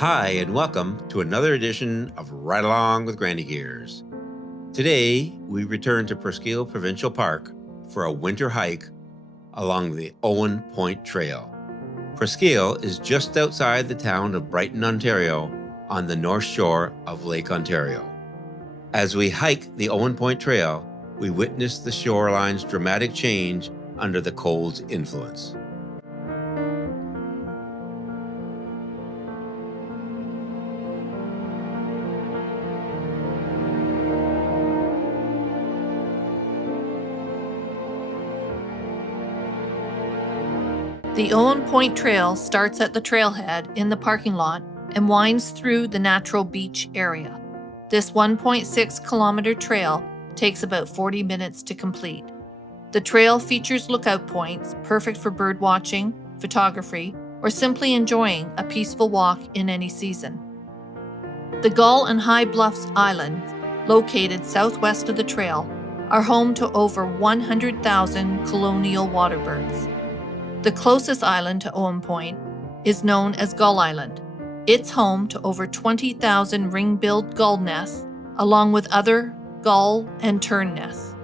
Hi, and welcome to another edition of Ride Along with Granny Gears. Today, we return to Presquile Provincial Park for a winter hike along the Owen Point Trail. Presquile is just outside the town of Brighton, Ontario, on the north shore of Lake Ontario. As we hike the Owen Point Trail, we witness the shoreline's dramatic change under the cold's influence. The Owen Point Trail starts at the trailhead in the parking lot and winds through the natural beach area. This 1.6-kilometer trail takes about 40 minutes to complete. The trail features lookout points perfect for bird watching, photography, or simply enjoying a peaceful walk in any season. The Gull and High Bluffs Islands, located southwest of the trail, are home to over 100,000 colonial waterbirds. The closest island to Owen Point is known as Gull Island. It's home to over 20,000 ring-billed gull nests, along with other gull and tern nests.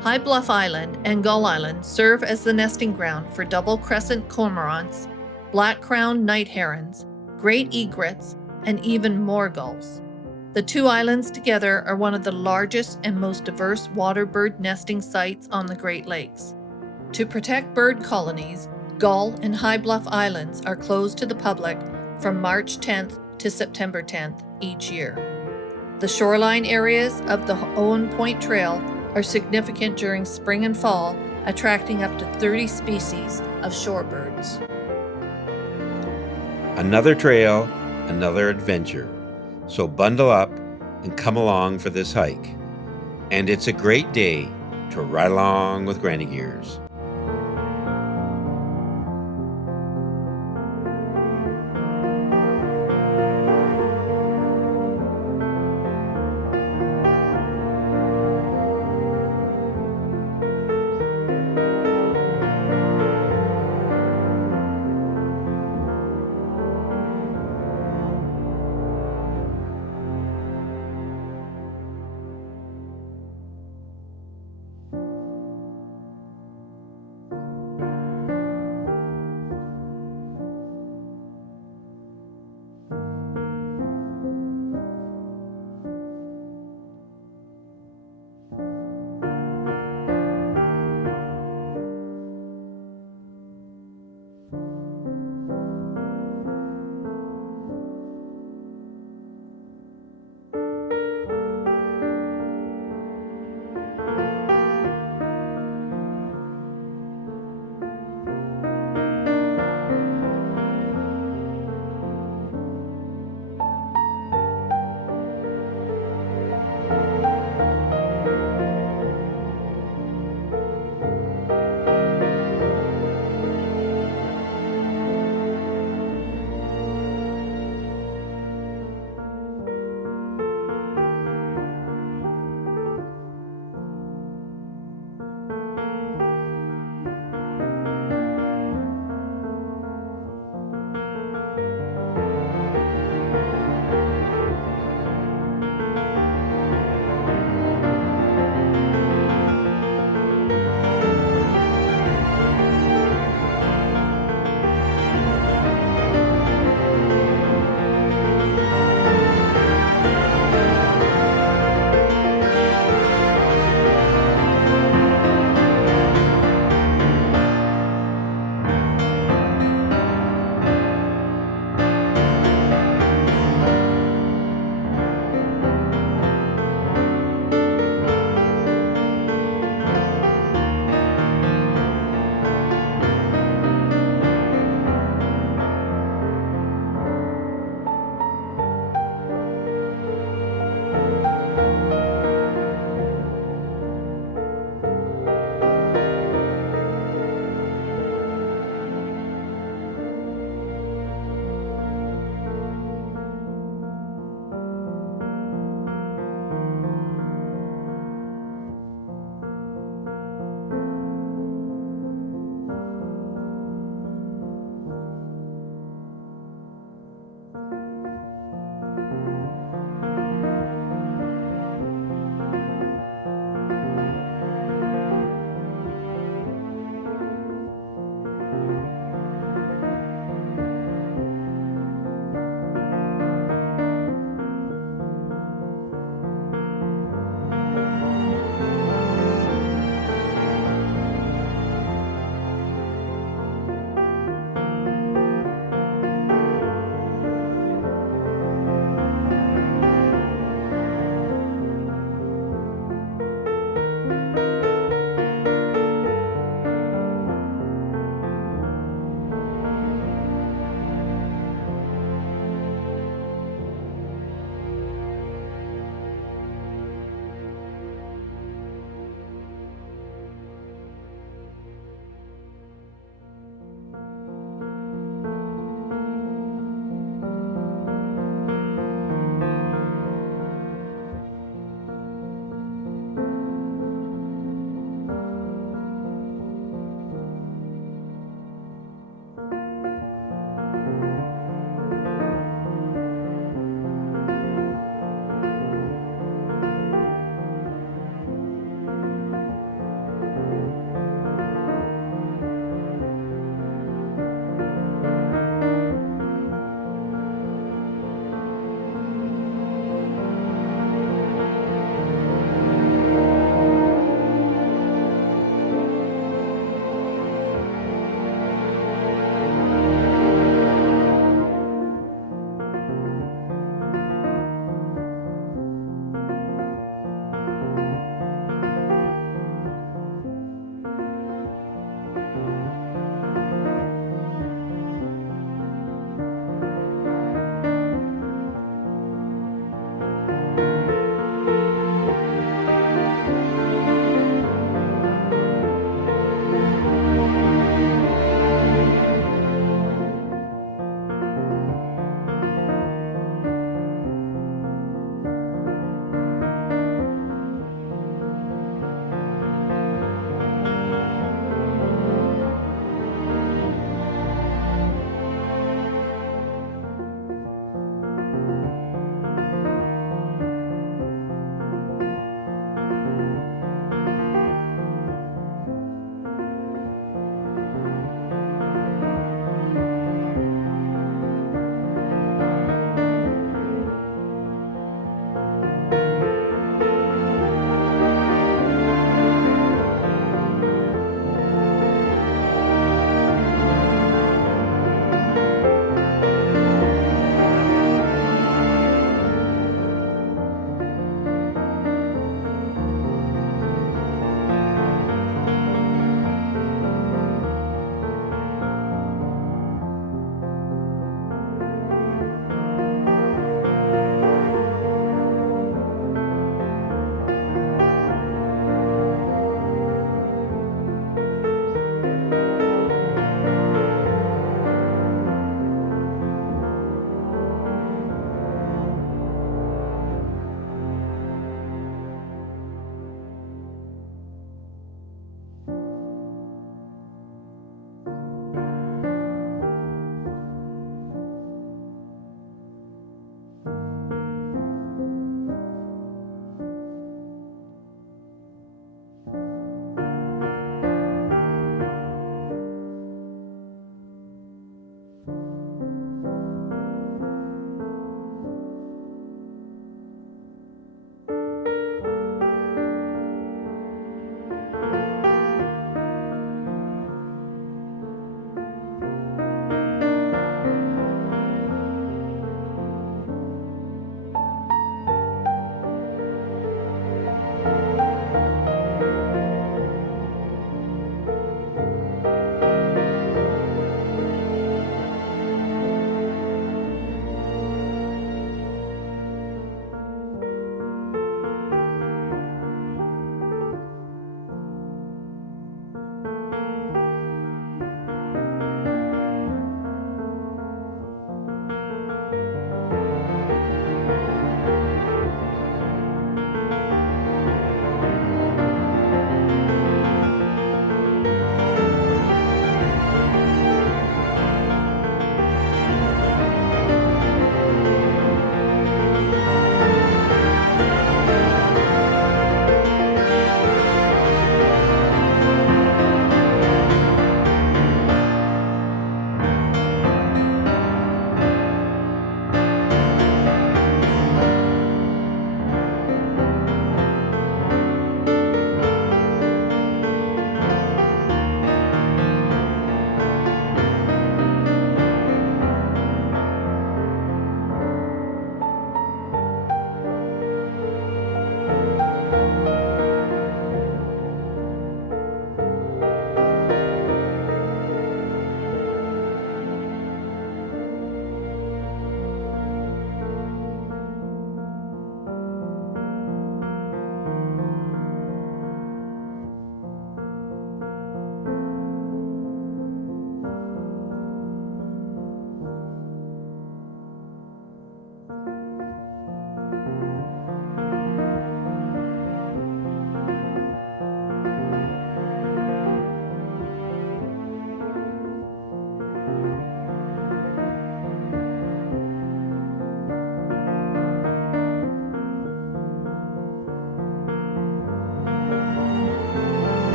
High Bluff Island and Gull Island serve as the nesting ground for double crescent cormorants, black-crowned night herons, great egrets, and even more gulls. The two islands together are one of the largest and most diverse waterbird nesting sites on the Great Lakes. To protect bird colonies, Gull and High Bluff Islands are closed to the public from March 10th to September 10th each year. The shoreline areas of the Owen Point Trail are significant during spring and fall, attracting up to 30 species of shorebirds. Another trail, another adventure. So bundle up and come along for this hike. And it's a great day to ride along with Granny Gears.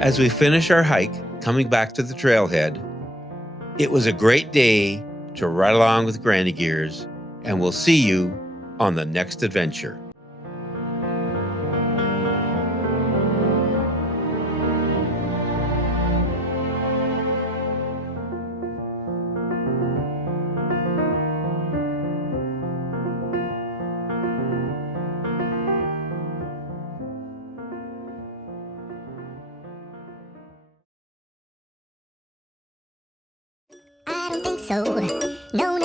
As we finish our hike coming back to the trailhead, it was a great day to ride along with Granny Gears, and we'll see you on the next adventure. I don't think so. No,